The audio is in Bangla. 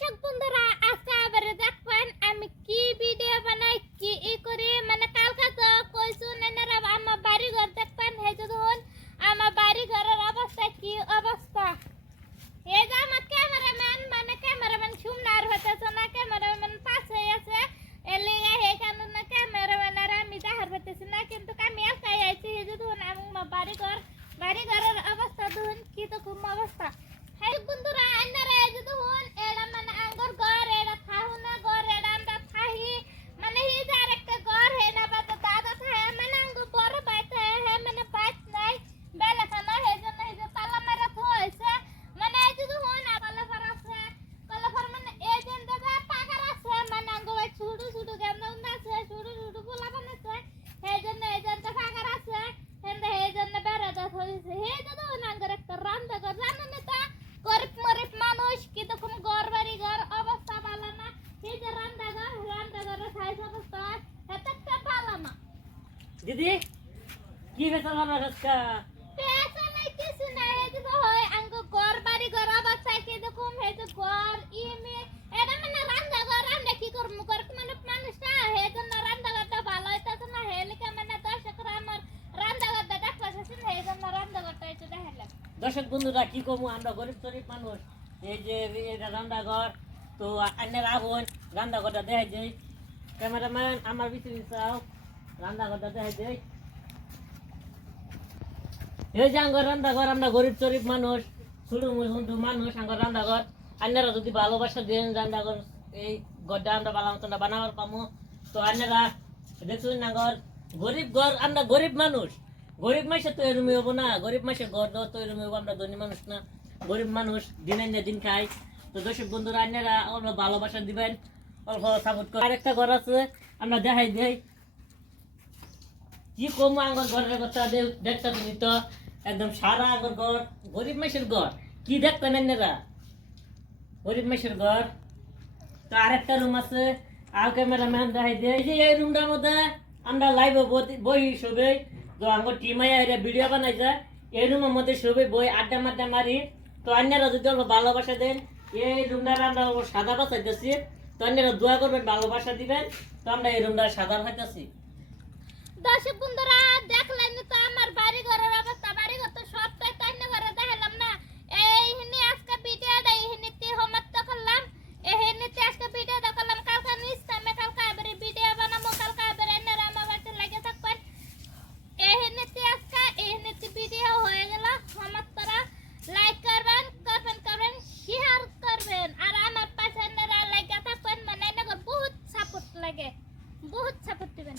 দর্শক বন্ধুরা আজকে আবার দেখবেন আমি কি ভিডিও বানাই কি করি মানে কালকে তো কইছুন এনারা আমার বাড়ি ঘর দেখবেন হে যখন আমার বাড়ি ঘরের অবস্থা কি অবস্থা এই যে আমার ক্যামেরাম্যান সুমনার হতেছে না ক্যামেরাম্যান পাশে আছে এলিগা হে কারণে ক্যামেরাম্যান আর আমি দেখার হতেছি না কিন্তু আমি একাই আইছি হে যখন আমার বাড়ি ঘরের অবস্থা দেখুন কি তো খুব অবস্থা হে বন্ধুরা এনারা এই যে দেখুন এরা মানে আঙ্গুর ঘর এরা থাহুনা ঘর এরা আমরা থাহি মানে হি যে আরেকটা ঘর হে না বাদ দাদা থাকে মানে আঙ্গুর বড় বাইতে হে মানে বাইত নাই বেলা খানা হে জন্য এই যে তালা মারা থইছে মানে এই যে দেখুন কলাফার আছে কলাফার মানে এই যে দাদা পাকার আছে মানে আঙ্গুর ছোট ছোট গেন্দা আছে ছোট ছোট পোলা বানাছে হে জন্য এই যে পাকার আছে হেন্দা হে জন্য বেড়াটা থইছে হে দাদা আঙ্গুর একটা রান্দা ঘর জানেন না গরিব মানুষ কিরকম ঘর বাড়ি ঘর অবস্থা ভালো না এই যে রান্নাঘরের সাইজ অবস্থা এতটা ভালো না দিদি কি বেচার বানার আজকে পেছা নাই কিছু নাই এই যে হয় আঙ্গ ঘর বাড়ি ঘর অবস্থা কিরকম এই যে ঘর ইমে এটা মানে রান্নাঘর আমরা কি করব মানে মানুষটা এই জন্য রান্নাঘরটা ভালো হইতাছে না হেলিকা মানে দর্শকরা আমার রান্নাঘরটা দেখতেছে না এই জন্য রান্নাঘরটা একটু দেখালাম দর্শক বন্ধুরা কি কমু আমরা গরিব মানুষ এই যে এটা রান্নাঘর তো আন্নের আগুন রান্নাঘরটা দেখাই দেই ক্যামেরাম্যান আমার ভিতরে চাও রান্নাঘরটা দেখাই দেই এই যে আঙ্গর রান্নাঘর আমরা গরিব মানুষ ছোট মুন্টু মানুষ আঙ্গর রান্নাঘর আন্নারা যদি ভালোবাসা দেন রান্নাঘর এই ঘরটা আমরা ভালো মতন বানাবার পামো তো আন্নারা দেখুন আঙ্গর গরিব ঘর আমরা গরিব মানুষ গরিব মানুষের তো এরমই হবো না গরিব মানুষের ঘর তো এরমই হবো আমরা ধনী মানুষ না গরিব মানুষ দিন আইনে দিন খাই তো দর্শক বন্ধুরা আইনেরা অল্প ভালোবাসা দিবেন অল্প সাপোর্ট করে আরেকটা ঘর আছে আমরা দেখাই দেই কি কম আঙ্গর ঘরের কথা দেখতে তুমি তো একদম সারা আঙ্গর ঘর গরিব মানুষের ঘর কি দেখতেন আইনেরা গরিব মানুষের ঘর তো আরেকটা রুম আছে আর ক্যামেরাম্যান দেখাই দেই যে এই রুমটার মধ্যে আমরা লাইভে বই সবাই তো আমার টিম আইয়া ভিডিও বানাইছে এই রুমের মধ্যে সবাই বই আড্ডা মারি তো অন্যরা যদি অল্প ভালোবাসা দেন এই রুমটা আমরা সাদা বাঁচাইতেছি তো অন্যরা দোয়া করবেন ভালোবাসা দিবেন তো আমরা এই রুমটা সাদা খাইতেছি দর্শক বন্ধুরা দেখলেন তো আমার বাড়ি ঘরের অবস্থা বাড়ি ঘর তো সবটাই তাই না ঘরে দেখালাম না এই হিনি আজকে ভিডিওটা এই হিনিতে সমাপ্ত করলাম এই হিনিতে আজকে ভিডিওটা করলাম কালকে নিস্তামে কালকে আবার ভিডিও বানাবো কালকে আবার এনারা আমার বাড়িতে লাগে থাকবেন এই হিনিতে ভিডিও হয়ে গেল সমাপ্তরা লাইক করবেন শেয়ার করবেন আর আমার পাশে এনারা লাগে থাকবেন মানে এনাকে বহুত সাপোর্ট লাগে বহুত সাপোর্ট দিবেন